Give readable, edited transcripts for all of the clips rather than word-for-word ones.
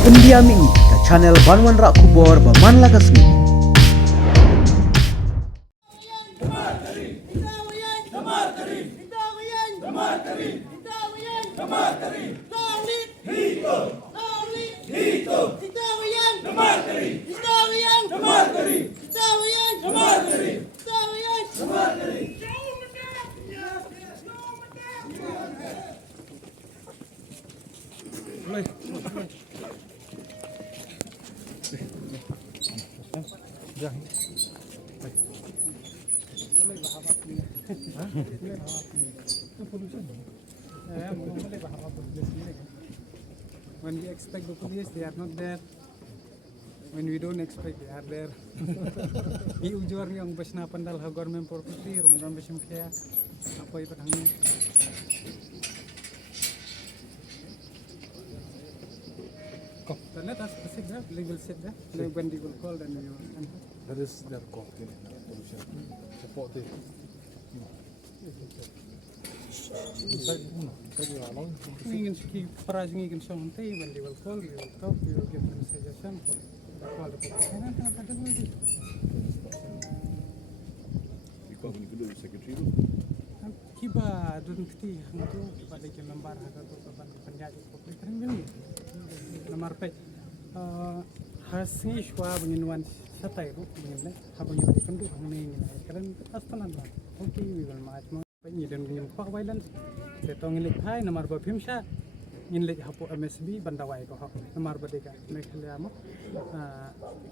Pendiami ke channel Banwan Rak Kubor Baman Lakasmi. When we expect the police, they are not there. When we don't expect, they are there. I ujur ni ang bas na pandal ha government property, rumah bas yung kaya apa ipat hangin. Then let us proceed there. Legal sit there. When they will call, then we will enter. That is their call. Pollution. Support it. Ingin siki paraj ingin sonte, when they will call, we will talk, we will give them suggestion for call the population. Nanti apa ada lagi? Ikaw ni kudu secretary tu. Kiba dun kiti hang tu pada ke lembar harga tu kapan penjaga populasi ini. Lembar pe. Hasi shwa benginuan satai ru benginan habang itu kendu hang ni keren astanan ba. Okay, we will match mo. Ini dan begini pak violence. Setong ngilik hai nomor berpimsa ngilik hapo MSB bandawai ko hak nomor berdeka mereka mo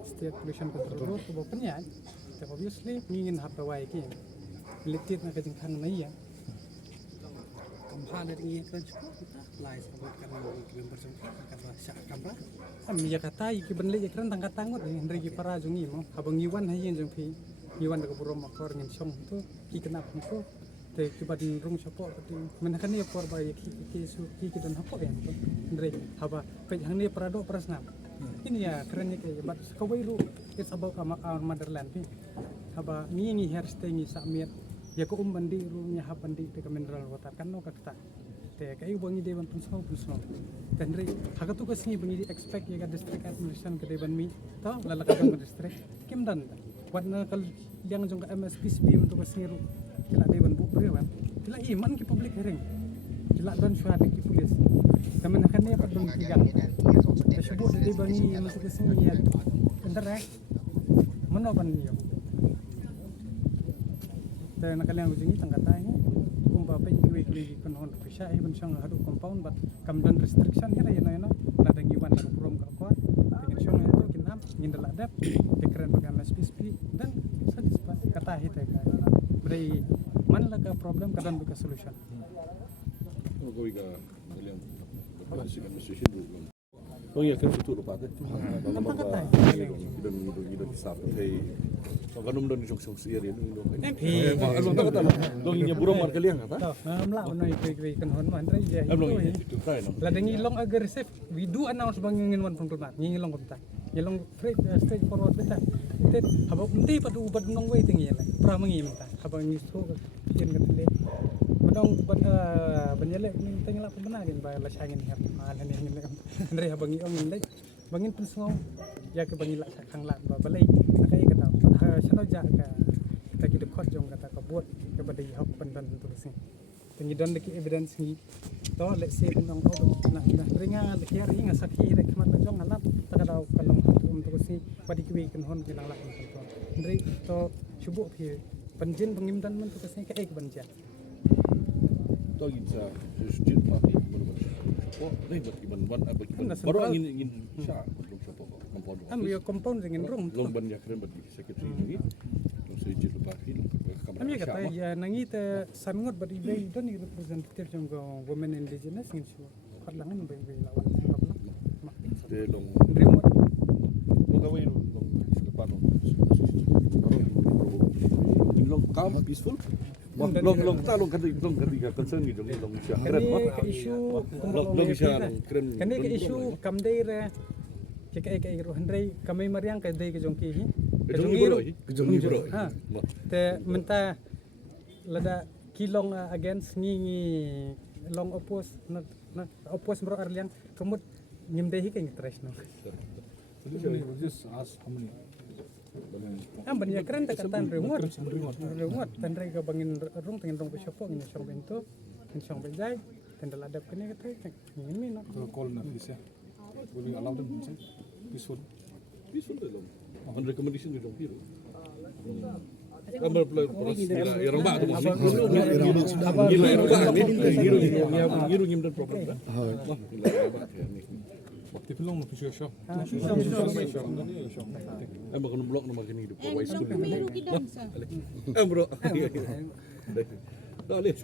state pollution control board ko penya. So obviously ngin hapo wai ki litit na kajing khang nai ya. Kampan ini kan kita lai sebut karena member sengki kata syak kampa. Am ya kata iki benle ikran tangkat tangut ndri ki para jungi mo habang iwan hayin jeng pi iwan ko burom makor ngin song tu ki kenap ko te kibadan rung support ti menakan ni por ba ki su ki dan hapo ya ndre haba pe hang ni parado prasna ini ya keren ni ke but kawai ru it's about our motherland pi haba ni hair stay ni samir ya ko bandi ru nya ha bandi te mineral water kan no kakta te kai bangi de ban punso dan ndre haga tu kasni bangi expect ya district administration ke de ban mi to lala ka district kim dan wadna kal yang jong ka MSPSB untuk kasni ru kila de ban bukre wan kila iman ki public hearing kila dan syuhada ki polis teman kan ni apa dong tiga tersebut de bangi masuk ke sini ya bentar ya mana ban ni dan nak yang ujungi tangkat tanya kumpa pe weekly kan hon pisah ban sang hadu compound but kamdan restriction hira ya na ladang iwan dan purom ka ko dengan song itu kinam ngindel adap keren bag MSPSB dan satisfied kata hita ka beri man laga problem kadang buka solution. Kau iga dalam polisi administration dulu. Kau ya kan itu lupa deh. Kalau kita kisah hey, kalau nomor ni sok siar ini dong. Kalau tak kata dong ini burung marka liang kata. Mla ono ikwi kan hon man rai ya. Itu kaya no. Ladang ilong agresif we do announce bang ngin wan pun mat ngilong ko ta. Ngilong straight forward beta. Tet habang unti padu ubad nong waiting yan. Pra mangi menta. Habang iso yen katile. Madong banyale ni tengla pun benar ba la sangin hab. Malan ni ngin kam. Andre habang iong ngin bangin pun sngau ya ke bangila khang la ba balai nakai kata. Sano ja ka kita ki dekot jong kata ka buat ke badai hak pandan tu sing. Pengidon deki evidence ni to let's say tentang ko na ringa deki ringa sakhi rek mat jong alap takadaw kalong untuk si padi ki kan hon bilang lah to ndri to subuh phi panjin pengimdan men tu kasi ka ek banja Tahu kita sejujurnya parti oh ni buat kiban ban apa kiban baru ingin sya belum siapa compound am yo compound dengan room long ban ya keren bagi secretary ni long sejujurnya parti am ya kata ya nangi te sangot badi bay don ni representative jong women indigenous ngin su kadlangan bay lawan de long ndri mo long kawin long sepan long calm peaceful long kati concern gitu long siya keren ke isu long siya keren kani ke isu kamdai re ke ro hendrai kami mariang ke dai ke jongki hi ke jongki bro ha te menta lada kilong against ngi long oppose na oppose bro arliang kemut nyimdehi kayak interest no. Just ask how many. Banyak keren tak katan remote tan rega bangin rung tengin rung pesopok ini song bento ini song bejai tendal adap kene kata ini no. The call na please. Will you allow them inside? Peaceful. Peaceful belum. On recommendation di Jongpiro. Gambar yang bak tu masih. Ngiru nyimdan problem kan? Tapi long na pisyo siya. Makan blok nama kini hidup Wise School. Meru kita bisa. Bro. Dah lihat.